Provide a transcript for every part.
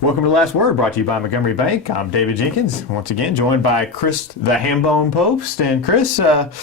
Welcome to The Last Word, brought to you by Montgomery Bank. I'm David Jenkins, once again joined by Chris the Hambone Post. And Chris, Kony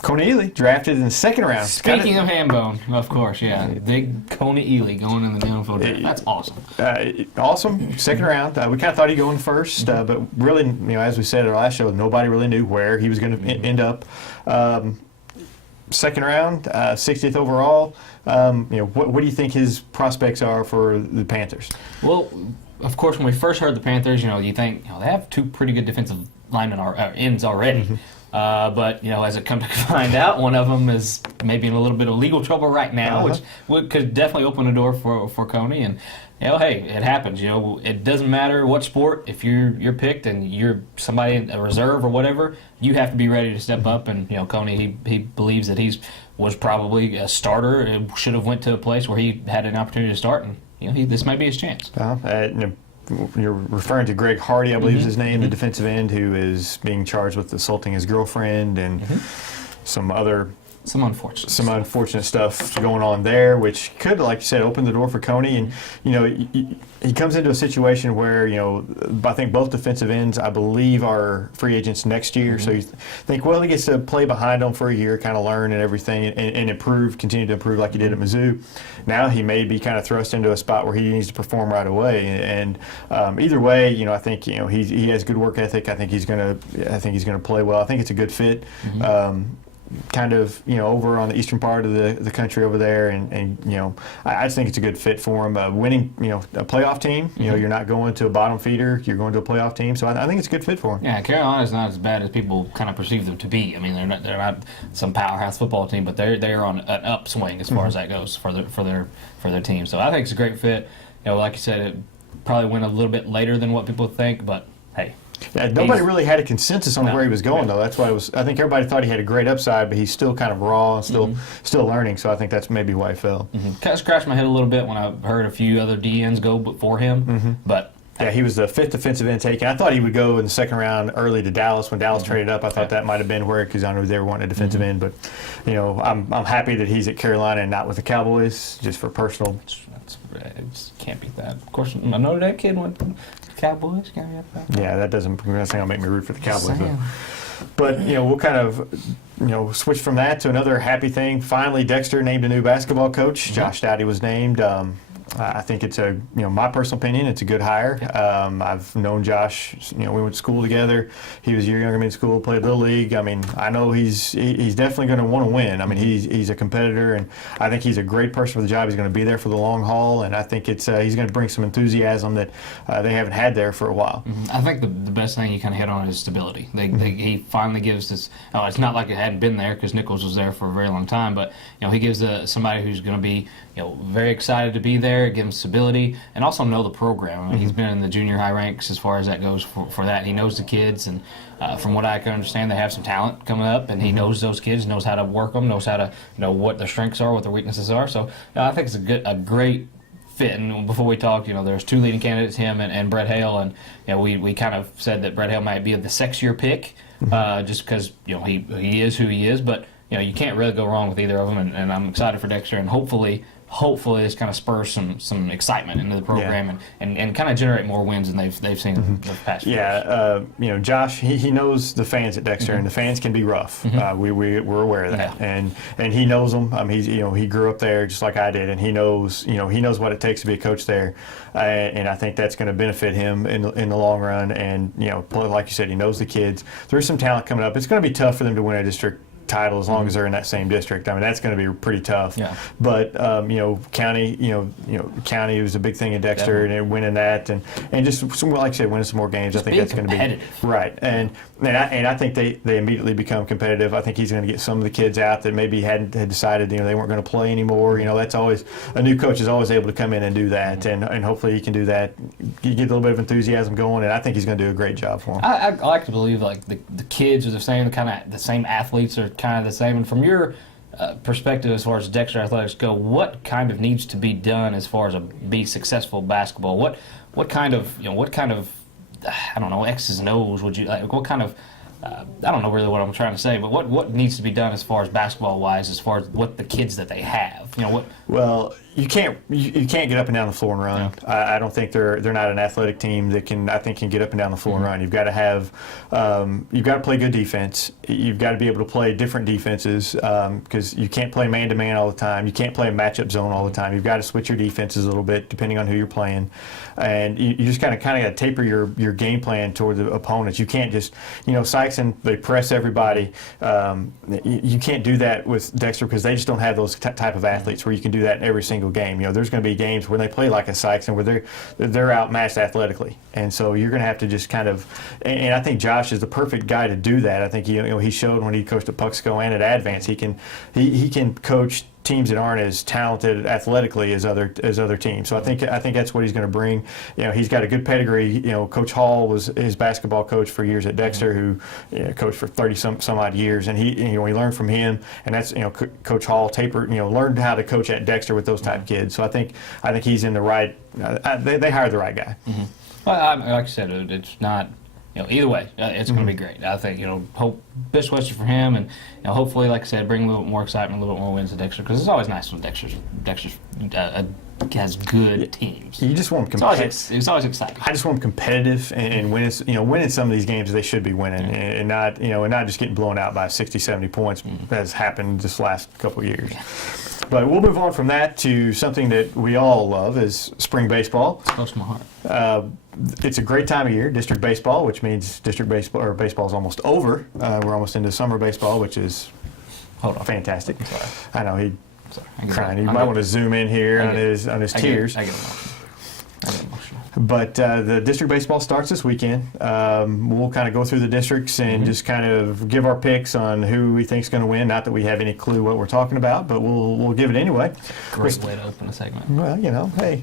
Ealy drafted in the second round. Speaking of Hambone, of course, yeah. Big Kony Ealy going in the NFL draft. That's awesome. Awesome. Second round. We kind of thought he'd go in first, but really, as we said at our last show, nobody really knew where he was going to end up. Second round, 60th overall. What do you think his prospects are for the Panthers? Well, of course, when we first heard the Panthers, you think they have two pretty good defensive linemen ends already. Mm-hmm. But as it comes to find out, one of them is maybe in a little bit of legal trouble right now, which could definitely open a door for Kony. And hey, it happens. It doesn't matter what sport. If you're picked and you're somebody in a reserve or whatever, you have to be ready to step up. And Kony, he believes that was probably a starter. It should have went to a place where he had an opportunity to start, and this might be his chance. You're referring to Greg Hardy, I believe is his name, the defensive end who is being charged with assaulting his girlfriend and some unfortunate stuff going on there, which could, like you said, open the door for Kony. And he comes into a situation where I think both defensive ends, I believe, are free agents next year. So you think, well, he gets to play behind them for a year, kind of learn and everything, and improve, continue to improve like he did at Mizzou. Now he may be kind of thrust into a spot where he needs to perform right away. And either way, I think he has good work ethic. I think he's gonna play well. I think it's a good fit. Kind of over on the eastern part of the country over there, and I just think it's a good fit for him. Winning a playoff team, you're not going to a bottom feeder, you're going to a playoff team, so I think it's a good fit for him. Yeah, Carolina's not as bad as people kind of perceive them to be. I mean, they're not some powerhouse football team, but they're on an upswing as far as that goes for their team. So I think it's a great fit. Like you said, it probably went a little bit later than what people think, but hey. Yeah, nobody really had a consensus on where he was going, though. That's why I think everybody thought he had a great upside, but he's still kind of raw and still learning. So I think that's maybe why he fell. Kind of scratched my head a little bit when I heard a few other DNs go before him, but. Yeah, he was the fifth defensive end taken. I thought he would go in the second round early to Dallas. When Dallas traded up, I thought that might have been where, because I know they were wanting a defensive end. But, I'm happy that he's at Carolina and not with the Cowboys, just for personal. It can't beat that. Of course, I know that kid went to the Cowboys. Yeah, that's not going to make me root for the Cowboys. But we'll kind of switch from that to another happy thing. Finally, Dexter named a new basketball coach. Josh Dowdy was named. I think it's my personal opinion, it's a good hire. I've known Josh, we went to school together. He was a year younger than me in school, played Little League. I mean, I know he's definitely going to want to win. I mean, he's a competitor, and I think he's a great person for the job. He's going to be there for the long haul, and I think he's going to bring some enthusiasm that they haven't had there for a while. I think the best thing you kind of hit on is stability. He finally gives this. It's not like it hadn't been there because Nichols was there for a very long time, but he gives somebody who's going to be very excited to be there, give him stability, and also know the program. I mean, he's been in the junior high ranks as far as that goes for that. He knows the kids, and from what I can understand, they have some talent coming up, and he knows those kids, knows how to work them, knows how to know what their strengths are, what their weaknesses are. So I think it's a great fit. And before we talked, there's two leading candidates, him and Brett Hale, and we kind of said that Brett Hale might be the sexier pick, just because he is who he is, but you can't really go wrong with either of them, and I'm excited for Dexter, and hopefully this kind of spurs some excitement into the program and kind of generate more wins than they've seen in the past few years. Josh, he knows the fans at Dexter, and the fans can be rough. We're aware of that, and he knows them. He grew up there just like I did, and he knows what it takes to be a coach there, and I think that's going to benefit him in the long run. And like you said, he knows the kids. There's some talent coming up. It's going to be tough for them to win a district title as long as they're in that same district. I mean, that's going to be pretty tough. Yeah. But county was a big thing in Dexter, and winning that, and just like I said, winning some more games. I think that's going to be right. And I think they immediately become competitive. I think he's going to get some of the kids out that maybe had decided they weren't going to play anymore. That's always a new coach is always able to come in and do that, and hopefully he can do that. You get a little bit of enthusiasm going, and I think he's going to do a great job for him. I like to believe like the kids are the same athletes are kind of the same. And from your perspective as far as Dexter athletics go, what kind of needs to be done as far as be successful basketball? What kind of I don't know, X's and O's would you like? What kind of I don't know really what I'm trying to say, but what needs to be done as far as basketball wise, as far as what the kids that they have, what. Well, you can't get up and down the floor and run. No. I don't think they're not an athletic team that can get up and down the floor and run. You've got to have you've got to play good defense. You've got to be able to play different defenses because you can't play man to man all the time. You can't play a matchup zone all the time. You've got to switch your defenses a little bit depending on who you're playing, and you just kind of got to taper your game plan toward the opponents. You can't just Sykes, they press everybody. You can't do that with Dexter because they just don't have those type of athletes where you can do that in every single game. There's going to be games where they play like a Sykes and where they're outmatched athletically, and so you're going to have to just kind of. And I think Josh is the perfect guy to do that. I think he showed when he coached at Puxco and at Advance he can coach teams that aren't as talented athletically as other teams. So I think that's what he's going to bring. He's got a good pedigree. Coach Hall was his basketball coach for years at Dexter, who coached for 30 some odd years, and he learned from him. And that's Coach Hall learned how to coach at Dexter with those type of kids. So I think he's in the right. They hired the right guy. Mm-hmm. Well, like I said, it's not. Either way, it's going to be great. I think, hope best wishes for him, and hopefully, like I said, bring a little bit more excitement, a little bit more wins to Dexter, because it's always nice when Dexter has good teams. You just want them competitive. It's always exciting. I just want them competitive and winning some of these games they should be winning, and not just getting blown out by 60, 70 points as happened this last couple of years. But we'll move on from that to something that we all love is spring baseball. It's close to my heart. It's a great time of year, district baseball, which means district baseball or baseball is almost over. We're almost into summer baseball, which is fantastic. I know he's crying. You might want to zoom in here on his tears. I get emotional. But the district baseball starts this weekend. We'll kind of go through the districts and just kind of give our picks on who we think is going to win. Not that we have any clue what we're talking about, but we'll give it anyway. Great way to open a segment. Well, hey.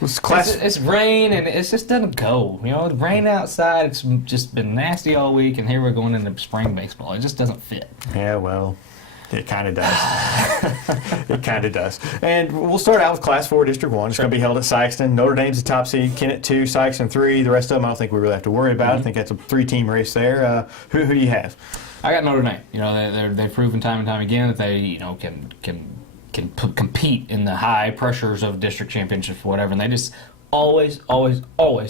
It's rain and it just doesn't go. It's rain outside. It's just been nasty all week, and here we're going into spring baseball. It just doesn't fit. Yeah, well, it kind of does. It kind of does. And we'll start out with Class 4, District 1. It's going to be held at Sykeston. Notre Dame's the top seed, Kennett 2, Sykeston 3. The rest of them I don't think we really have to worry about. I think that's a 3-team race there. Who do you have? I got Notre Dame. They've proven time and time again that they can compete in the high pressures of district championships or whatever, and they just always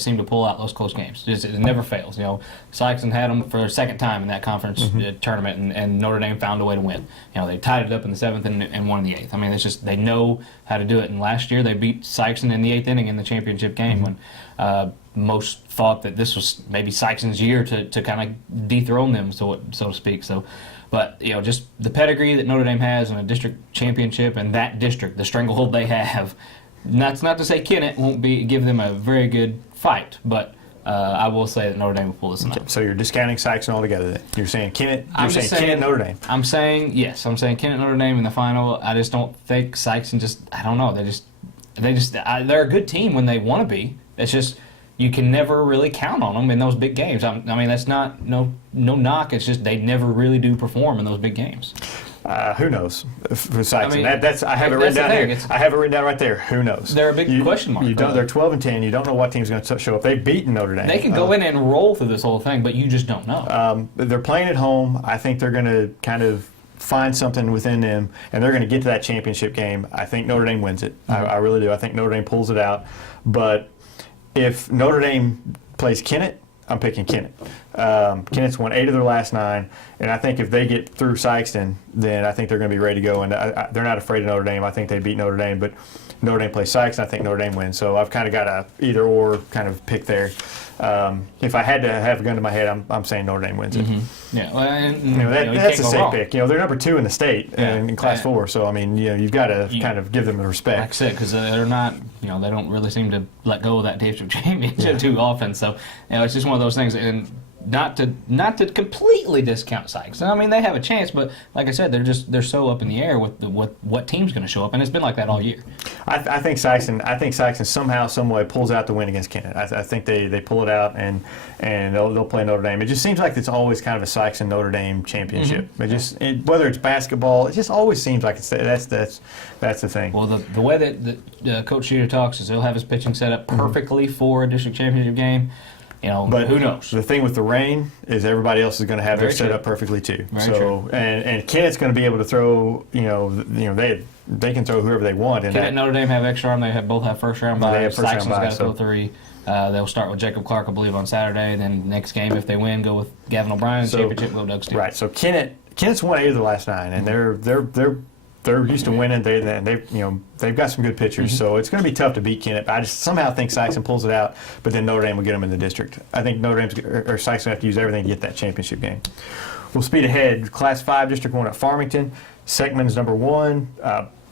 seem to pull out those close games. It never fails. Sykeston had them for their second time in that conference tournament, and Notre Dame found a way to win. They tied it up in the 7th and won in the 8th. I mean, it's just they know how to do it. And last year they beat Sykeston in the 8th inning in the championship game when most thought that this was maybe Sykeston's year to kind of dethrone them, so to speak. So. But, just the pedigree that Notre Dame has in a district championship and that district, the stranglehold they have, that's not to say Kennett won't give them a very good fight, but I will say that Notre Dame will pull this one out. So you're discounting Sykeston altogether then? You're saying Kennett, Kennett, Notre Dame? I'm saying Kennett, Notre Dame in the final. I just don't think Sykeston I don't know, they're a good team when they want to be. It's just, you can never really count on them in those big games. I mean, that's not no knock. It's just they never really do perform in those big games. Who knows for Sykeston? I have it written down here. I have it written down right there. Who knows? They're a big question mark. They're 12-10. You don't know what team's going to show up. They've beaten Notre Dame. They can go in and roll through this whole thing, but you just don't know. They're playing at home. I think they're going to kind of find something within them, and they're going to get to that championship game. I think Notre Dame wins it. I really do. I think Notre Dame pulls it out, but if Notre Dame plays Kennett, I'm picking Kennett. Kennett's won 8 of their last 9, and I think if they get through Sykeston, then I think they're going to be ready to go. And they're not afraid of Notre Dame. I think they beat Notre Dame, but Notre Dame plays Sykeston. I think Notre Dame wins. So I've kind of got a either-or kind of pick there. If I had to have a gun to my head, I'm saying Notre Dame wins it. Yeah, well, that's a safe pick. They're number 2 in the state in Class 4. So I mean, you've got to kind of give them the respect. Like I said, because they're not, they don't really seem to let go of that district championship too often. So it's just one of those things, and not to completely discount Sykes. I mean, they have a chance, but like I said, they're so up in the air with what team's going to show up, and it's been like that all year. I think Sykeston somehow, some way pulls out the win against Kennett. I think they pull it out and they'll play Notre Dame. It just seems like it's always kind of a Sykeston Notre Dame championship. Whether it's basketball, it just always seems like that's the thing. Well, the way that Coach Sheeter talks is he'll have his pitching set up perfectly for a district championship game. But who knows? The thing with the rain is everybody else is going to have Very their set true. up perfectly too. Very so true. and Kennett's going to be able to throw. They can throw whoever they want. And Kennett, Notre Dame have extra round. They both have first round They bye. have first round Saxon's bye, got to so- throw 3. They'll start with Jacob Clark, I believe, on Saturday. Then next game, if they win, go with Gavin O'Brien. So- Championship, go Doug Steele. Right. So Kennett's won 8 of the last 9, and they're used to winning. They've got some good pitchers, so it's going to be tough to beat Kennett. I just somehow think Saxon pulls it out, but then Notre Dame will get them in the district. I think Notre Dame's or Saxon have to use everything to get that championship game. We'll speed ahead. Class 5, District 1 at Farmington. Seckman's number 1.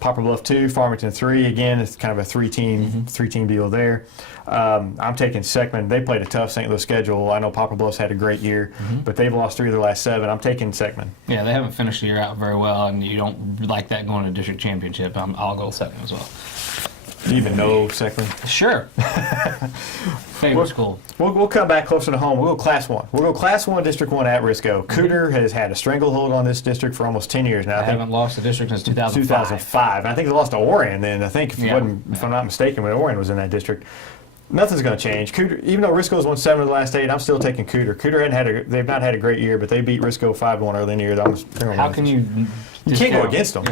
Poplar Bluff 2, Farmington 3. Again, it's kind of a three-team deal there. I'm taking Seckman. They played a tough St. Louis schedule. I know Poplar Bluff's had a great year, but they've lost 3 of their last 7. I'm taking Seckman. Yeah, they haven't finished the year out very well, and you don't like that going to district championship. I'll go with Seckman as well. Do you even know Seckman? Sure. Favorite school. We'll come back closer to home. We'll go Class 1. We'll go Class 1, District 1 at Risco. Cooter has had a stranglehold on this district for almost 10 years now. I haven't lost the district since 2005. 2005. I think they lost to Orion then. I think, if I'm not mistaken, when Orion was in that district. Nothing's going to change. Cooter, even though Risco's won 7 of the last 8, I'm still taking Cooter. Cooter they've not had a great year, but they beat Risco 5-1 early in the year. How can you? You can't go against them.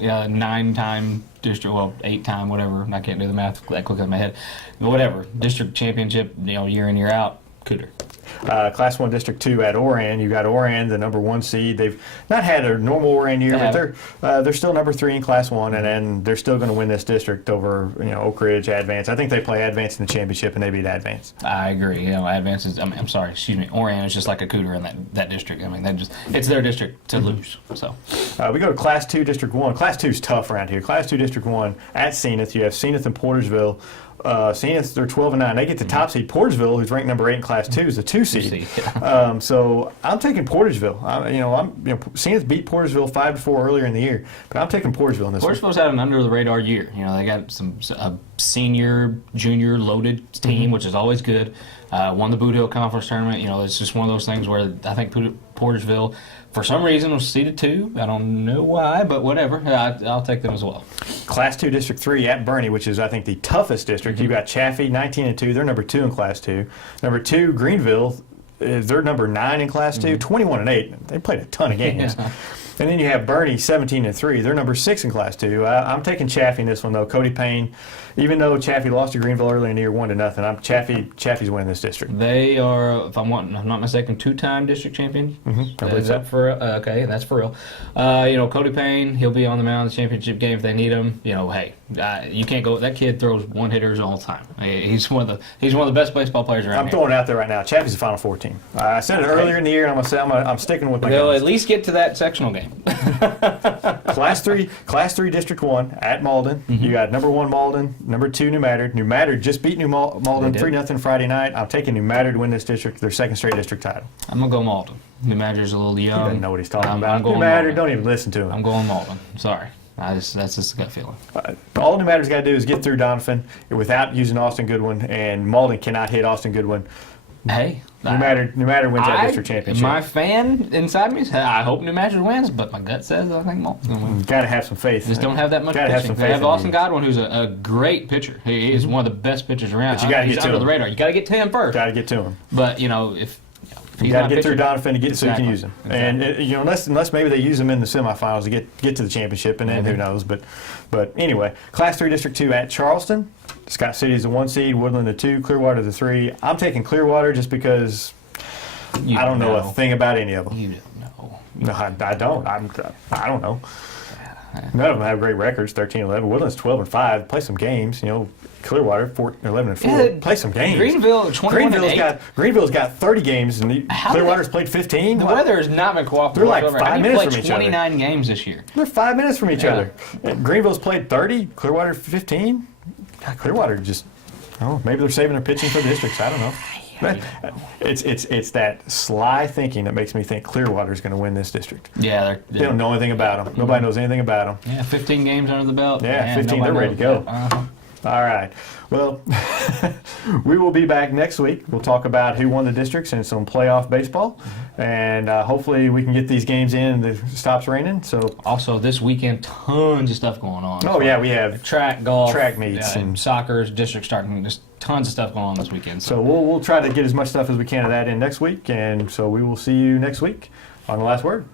Yeah, 9-time district, 8-time, whatever. I can't do the math that quick in my head. Whatever district championship, year in year out, Cooter. Class 1 District 2 at Orion. You got Orion, the number 1 seed. They've not had a normal Orion year, but they're still number 3 in Class 1, and then they're still going to win this district over Oak Ridge, Advance. I think they play Advance in the championship, and they beat Advance. I agree. Advance is. I'm sorry. Excuse me. Orion is just like a Cooter in that district. It's their district to lose. So we go to Class 2 District 1. Class 2 is tough around here. Class 2 District 1 at Zenith. You have Zenith and Portersville. Zenith, they're 12-9. They get the top seed. Portersville, who's ranked number 8 in Class 2, is the 2 seed. So I'm taking Portersville. Zenith beat Portersville 5-4 earlier in the year, but I'm taking Portersville in this one. Portersville's had an under the radar year. They got a senior, junior loaded team, which is always good. Won the Boot Hill Conference tournament. It's just one of those things where I think Portersville, for some reason, was seeded 2. I don't know why, but whatever. I'll take them as well. Class 2 District 3 at Bernie, which is, I think, the toughest district. You've got Chaffee, 19-2. They're number 2 in Class 2. Number 2, Greenville, they're number 9 in Class 2, 21-8. They played a ton of games. Yeah. And then you have Bernie, 17-3. They're number 6 in Class 2. I'm taking Chaffee in this one, though. Cody Payne, even though Chaffee lost to Greenville early in the year 1-0, Chaffee's winning this district. They are, if I'm not mistaken, 2-time district champion. I believe so. Okay, that's for real. Cody Payne, he'll be on the mound in the championship game if they need him. You can't go. That kid throws one hitters all the time. He's one of the best baseball players around. I'm throwing it out there right now. Chaffee's the Final Four team. I said it earlier in the year, and I'm sticking with my They'll guns. at least get to that sectional game. Class 3 District 1 at Malden. You got number 1 Malden, number 2 New Madrid. New Madrid just beat Malden 3-0 Friday night. I'm taking New Madrid to win this district, their second straight district title. I'm gonna go Malden. New Madrid's a little young. He doesn't know what he's talking about. I'm going New Madrid, Malden. don't even listen to him. I'm going Malden. Sorry. That's just a gut feeling. All New Madrid's got to do is get through Donovan without using Austin Goodwin, and Malden cannot hit Austin Goodwin. Hey, New Madrid wins that district championship. My fan inside me says, I hope New Madrid wins, but my gut says I think Malton's going to win. Got to have some faith. Just don't have that much Gotta pitching. have some faith They have in Austin you. Godwin, who's a great pitcher. He is one of the best pitchers around. But you gotta He's get to under him. the radar. You got to get to him first. Got to get to him. But if You he's got not to get through pitching, Donovan to get so you can Exactly. use him. Exactly. And unless maybe they use him in the semifinals to get to the championship, and then who knows? But anyway, Class 3 District 2 at Charleston. Scott City is the 1 seed, Woodland the 2, Clearwater the 3. I'm taking Clearwater just because I don't know a thing about any of them. You don't know. No, I don't. I don't know. None of them have great records. 13-11. Woodland's 12-5. Play some games. Clearwater 11-4. Yeah, Play some games. Greenville 21-8. Greenville's got 30 games, and How Clearwater's played 15. The weather has not been cooperative. They're like whatsoever. 5 How do you minutes play from each other. 29 games this year. They're 5 minutes from each Yeah. other. And Greenville's played 30. Clearwater 15. God, Clearwater just. Oh, maybe they're saving their pitching for the districts. I don't know. It's that sly thinking that makes me think Clearwater's going to win this district. Yeah, They don't know anything about them. Nobody knows anything about them. Yeah, 15 games under the belt. Yeah, 15. nobody They're ready to knows go. that. All right. Well, we will be back next week. We'll talk about who won the districts and some playoff baseball. And hopefully we can get these games in and it stops raining. So Also, this weekend, tons of stuff going on. Oh, yeah, we have Track, golf, track meets and soccer's district starting. Just tons of stuff going on this weekend. So we'll try to get as much stuff as we can of that in next week. And so we will see you next week on The Last Word.